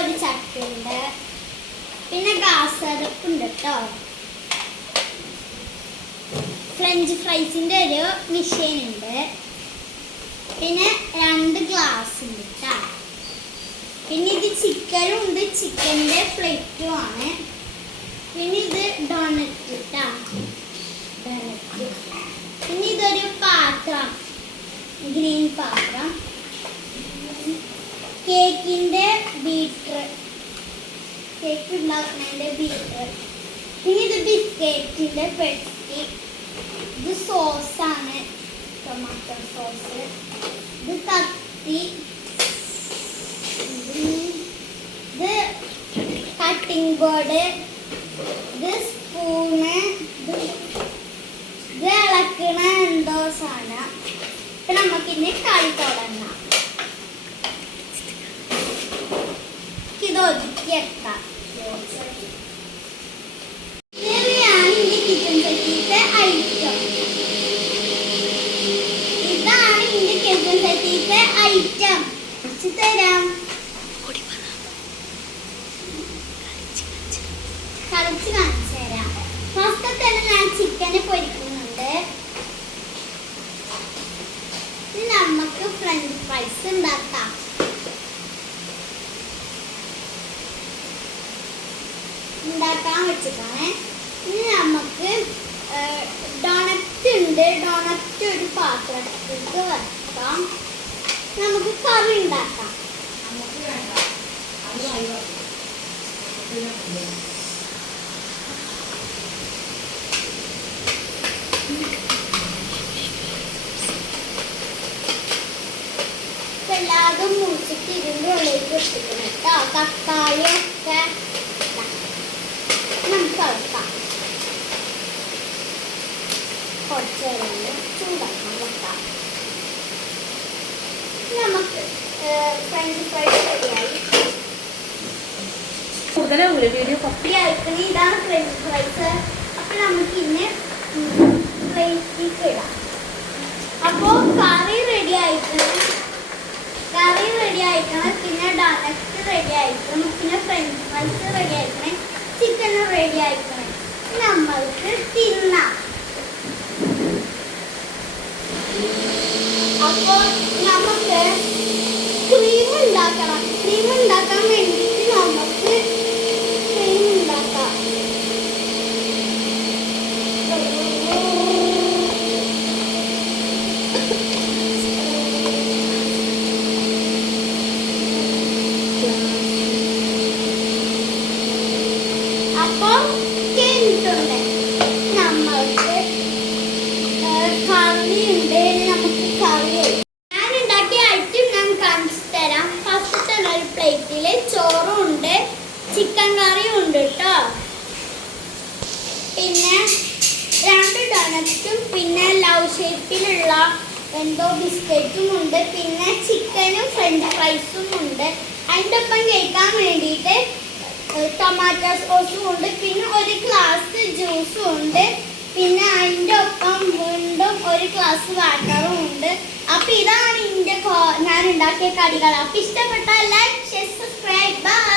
ഒരു ചട്ടുണ്ട്, പിന്നെ ഗ്ലാസ് അടപ്പുണ്ട് കേട്ടോ. ഫ്രഞ്ച് ഫ്രൈസിൻ്റെ ഒരു മെഷീൻ ഉണ്ട്, പിന്നെ 2 ഗ്ലാസ് ഉണ്ട് കേട്ടോ. പിന്നെ ഇത് ചിക്കനും ഉണ്ട്, ചിക്കൻ്റെ പ്ലേറ്റും ആണ്. പിന്നെ ഇത് ഡോണറ്റ് കേട്ടോ, ഡോണറ്റ്. പിന്നെ ഇതൊരു പാത്രം, ഗ്രീൻ പാത്രം, കേക്കിൻ്റെ ബീറ്റർ, കേക്ക് ഉണ്ടാക്കുന്നതിൻ്റെ ബീറ്റർ. പിന്നെ ഇത് ബിസ്ക്കറ്റിൻ്റെ പെട്ടി. ഇത് സോസാണ്, ടൊമാറ്റോ സോസ്. ഇത് കത്തി, ഇത് കട്ടിംഗ് ബോർഡ്, ഇത് സ്പൂണ്, ഇത് ഇളക്കണ എന്തോ സാധനം. ഇപ്പൊ നമുക്കിന്ന് കളി തുടങ്ങാം. ഇത് ഒതുക്കിയെടുക്കാം. ഇതാണ് എന്റെ കിച്ചൺ സെറ്റിത്തെ ഐറ്റം. ഇതാണ് എന്റെ കിച്ചൺ സെറ്റിത്തെ ഐറ്റം. തരാം, കളിച്ച് കാണിച്ചു തരാം. ഫസ്റ്റ് തന്നെ ഞാൻ ചിക്കനെ പൊരിക്കുന്നുണ്ട്. നമുക്ക് ഫ്രഞ്ച് ഫ്രൈസ് ഉണ്ടാക്കാം. ഉണ്ടാക്കാൻ വെച്ചിട്ടാണ്. ഇനി നമുക്ക് ഡോണറ്റ് ഉണ്ട്, ഡോണറ്റ് ഒരു പാത്രത്തിലേക്ക് വെക്കാം. നമുക്ക് കറി ഉണ്ടാക്കാം. എല്ലാതും മുറിച്ചിട്ട് ഇതിൻ്റെ ഉള്ളിലേക്ക് ഇട്ടിട്ടുണ്ട് കേട്ടോ. തക്കാളി ഒക്കെ നമുക്ക് ഇളക്കാം. കുറച്ച് ചൂടാക്കാൻ വെക്കാം. നമുക്ക് ഫ്രഞ്ച് ഫ്രൈസ് റെഡിയായി. ഇതാണ് ഫ്രഞ്ച് ഫ്രൈസ്. അപ്പൊ നമുക്ക് ഇന്ന് പ്ലേറ്റിലേക്ക് ഇടാം. അപ്പോ കറി റെഡി ആയിക്കണം, പിന്നെ ഡോണറ്റ് റെഡി ആയിക്കണം, പിന്നെ ഫ്രഞ്ച് ഫ്രൈസ് റെഡി ആയിക്കണം, ചിക്കൻ റെഡി ആയിക്കണം. നമ്മൾക്ക് തിന്നാം. അപ്പോൾ നമുക്ക് ക്രീം ഉണ്ടാക്കണം. ക്രീം ഉണ്ടാക്കാൻ വേണ്ടിയിട്ട് നമുക്ക് ക്രീം ഉണ്ടാക്കാം. അപ്പോൾ കഴിഞ്ഞിട്ടുണ്ട്. നമ്മൾക്ക് കറിയുണ്ട്. നമുക്ക് കറി ഞാൻ ഉണ്ടാക്കിയ ഐറ്റം ഞാൻ കാണിച്ചു തരാം. ഫസ്റ്റ് തന്നെ ഒരു പ്ലേറ്റിൽ ചോറും ഉണ്ട്, ചിക്കൻ കറിയും ഉണ്ട് കേട്ടോ. പിന്നെ 2 ഡോണറ്റും, പിന്നെ ലവ് ഷേപ്പിലുള്ള എന്തോ ബിസ്ക്കറ്റും ഉണ്ട്, പിന്നെ ചിക്കനും ഫ്രഞ്ച് ഫ്രൈസും ഉണ്ട്. അതിൻ്റെ ഒപ്പം കഴിക്കാൻ വേണ്ടിയിട്ട് ടൊമാറ്റോ സോസും ഉണ്ട്, പിന്നെ ഒരു ഗ്ലാസ് ജ്യൂസും ഉണ്ട്, പിന്നെ അതിൻ്റെ ഒപ്പം വീണ്ടും ഒരു ഗ്ലാസ് വാട്ടറും ഉണ്ട്. അപ്പം ഇതാണ് ഞാൻ ഉണ്ടാക്കിയ കടികൾ. അപ്പം ഇഷ്ടപ്പെട്ടാൽ ലൈക്ക്, ഷെയർ, സബ്സ്ക്രൈബ്. ബൈ.